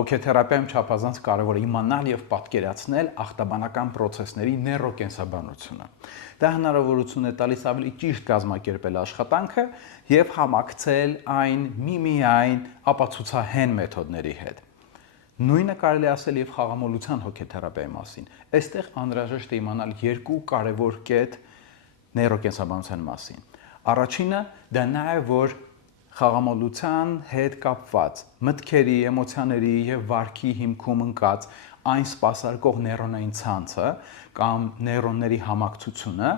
Հոգեթերապիայում չափազանց կարևոր է իմանալ եւ պատկերացնել ախտաբանական process-ների նեյրոկենսաբանությունը։ Դա հնարավորություն է տալիս ավելի ճիշտ կազմակերպել աշխատանքը եւ համակցել այն միմիայն ապացուցահեն մեթոդների հետ։ Նույնը կարելի է ասել եւ խաղամոլության հոգեթերապիայի մասին։ Այստեղ անհրաժեշտ է իմանալ երկու կարևոր կետ նեյրոկենսաբանության մասին։ Առաջինը դա նա է, որ խաղամոլության հետ կապված մտքերի, էմոցիաների եւ վարքի հիմքում ընկած այն սպասարկող նեյրոնային ցանցը կամ նեյրոնների համակցությունը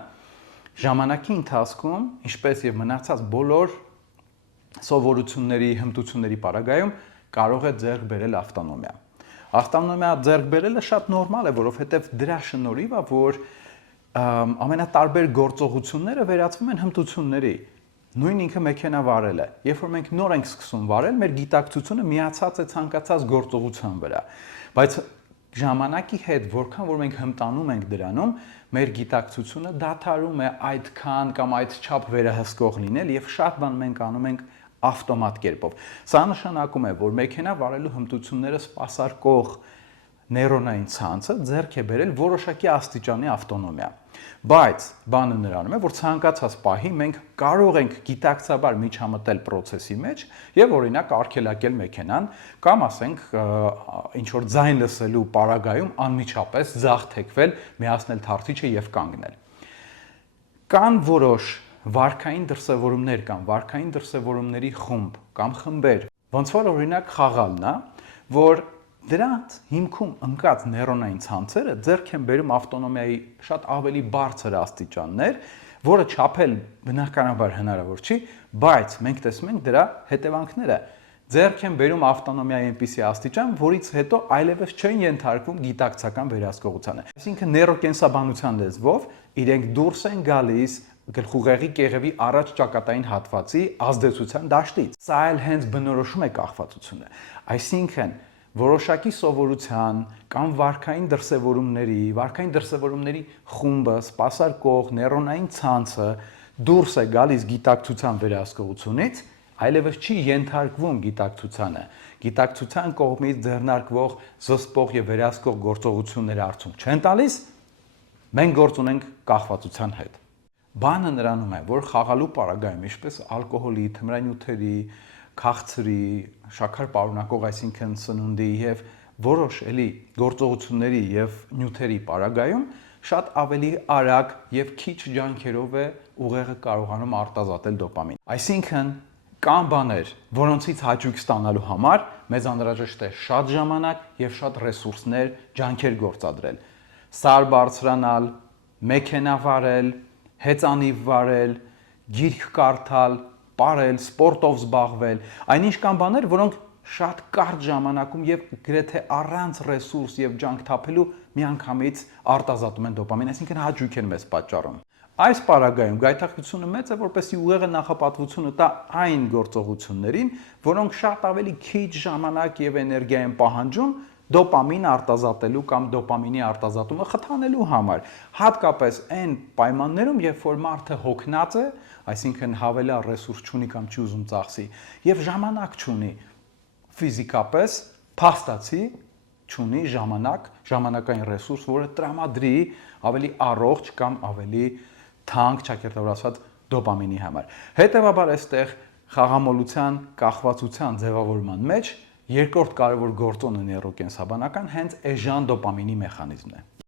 ժամանակի ընթացքում, ինչպես եւ մնացած բոլոր սովորությունների, հմտությունների պարագայում կարող է ձեռք բերել ավտոնոմիա։ Ավտոնոմիա ձեռք բերելը շատ նորմալ է, որովհետեւ դրա շնորհիվ է, որ ամենատարբեր գործողությունները վերածվում են հմտությունների։ Նույն ինքը մեքենա վարելը։ Երբ որ մենք նոր ենք սկսում վարել, մեր գիտակցությունը միացած է ցանկացած գործողության վրա։ Բայց ժամանակի հետ, որքան որ մենք հմտանում ենք դրանում, մեր գիտակցությունը դադարում է այդքան կամ այդ չափ վերահսկող լինել եւ շատ բան մենք անում ենք ավտոմատ կերպով։ Սա նշանակում է, որ մեքենա վարելու հմտությունները սպասարկող նեյրոնային ցանցը ձեռք է բերել որոշակի աստիճանի ավտոնոմիա։ Բայց բանը նրանում է, որ ցանկացած պահի մենք կարող ենք գիտակցաբար միջամտել process-ի մեջ եւ օրինակ արգելակել մեքենան կամ ասենք ինչ որ ձայն լսելու պարագայում անմիջապես ձախ թեքվել, միացնել թարթիչը եւ կանգնել։ Կան որոշ վարքային դրսևորումներ կամ վարքային դրսևորումների խումբ կամ խմբեր, ոնց որ օրինակ խաղալն է, որ դրանց հիմքում ընկած նեյրոնային ցանցերը ձեռք են բերում ավտոնոմիայի շատ ավելի բարձր աստիճաններ, որը չափել բնականաբար հնարավոր չի, բայց մենք տեսնում ենք դրա հետևանքները։ Ձեռք են բերում ավտոնոմիայի այնպիսի աստիճան, որից հետո այլևս չեն ենթարկվում գիտակցական վերահսկողությանը։ Այսինքն նեյրոկենսաբանության լեզվով իրենք դուրս են գալիս գլխուղեղի կեղևի առաջ ճակատային հատվածի ազդեցության դաշտից։ Սա էլ հենց բնորոշում է կախվածությունը։ Այսինքն որոշակի սովորության կամ վարքային դրսևորումների խումբը, սպասարկող նեյրոնային ցանցը դուրս է գալիս գիտակցության վերահսկողությունից, այլևս չի ենթարկվում գիտակցությանը։ Գիտակցության կողմից ձեռնարկվող զսպող եւ վերահսկող գործողությունները արդյունք չեն տալիս, մենք գործ ունենք կախվածության հետ։ Բանը նրանում է, որ խաղալու պարագայում, ինչպես ալկոհոլի, թմրանյութերի, քաղցրի, շաքար պարունակող, այսինքն սնունդի եւ որոշ էլի գործողությունների եւ նյութերի պարագայում շատ ավելի արագ եւ քիչ ջանքերով է ուղեղը կարողանում արտազատել դոպամին։ Այսինքն կան բաներ, որոնցից հաճույք ստանալու համար մեզ անհրաժեշտ է շատ ժամանակ եւ շատ ռեսուրսներ, ջանքեր գործադրել։ Սար բարձրանալ, մեքենա վարել, հեծանիվ վարել, գիրք կարդալ, պարել, սպորտով զբաղվել, այնինչ կան բաներ, որոնք շատ կարճ ժամանակում եւ գրեթե առանց ռեսուրս եւ ջանք թափելու միանգամից արտազատում են դոպամին, այսինքն հաճույք են մեզ պատճառում։ Այս պարագայում գայթակղությունը մեծ է, որպեսզի ուղեղը նախապատվությունը տա այն գործողություններին, որոնք շատ ավելի քիչ ժամանակ եւ էներգիա են պահանջում դոպամին արտազատելու կամ դոպամինի արտազատումը խթանելու համար, հատկապես այն պայմաններում, երբ որ մարդը հոգնած է, այսինքն հավելյալ ռեսուրս չունի կամ չի ուզում ծախսի, եւ ժամանակ չունի, ֆիզիկապես փաստացի չունի ժամանակային ռեսուրս, որը տրամադրի ավելի առողջ կամ ավելի թանկ, ճակերտավոր ասած, դոպամինի համար։ Հետևաբար այստեղ խաղամոլության, կախվածության ձևավորման մեջ երկրորդ կարևոր գործոնը նեյրոկենսաբանական հենց էժան դոպամինի մեխանիզմն է։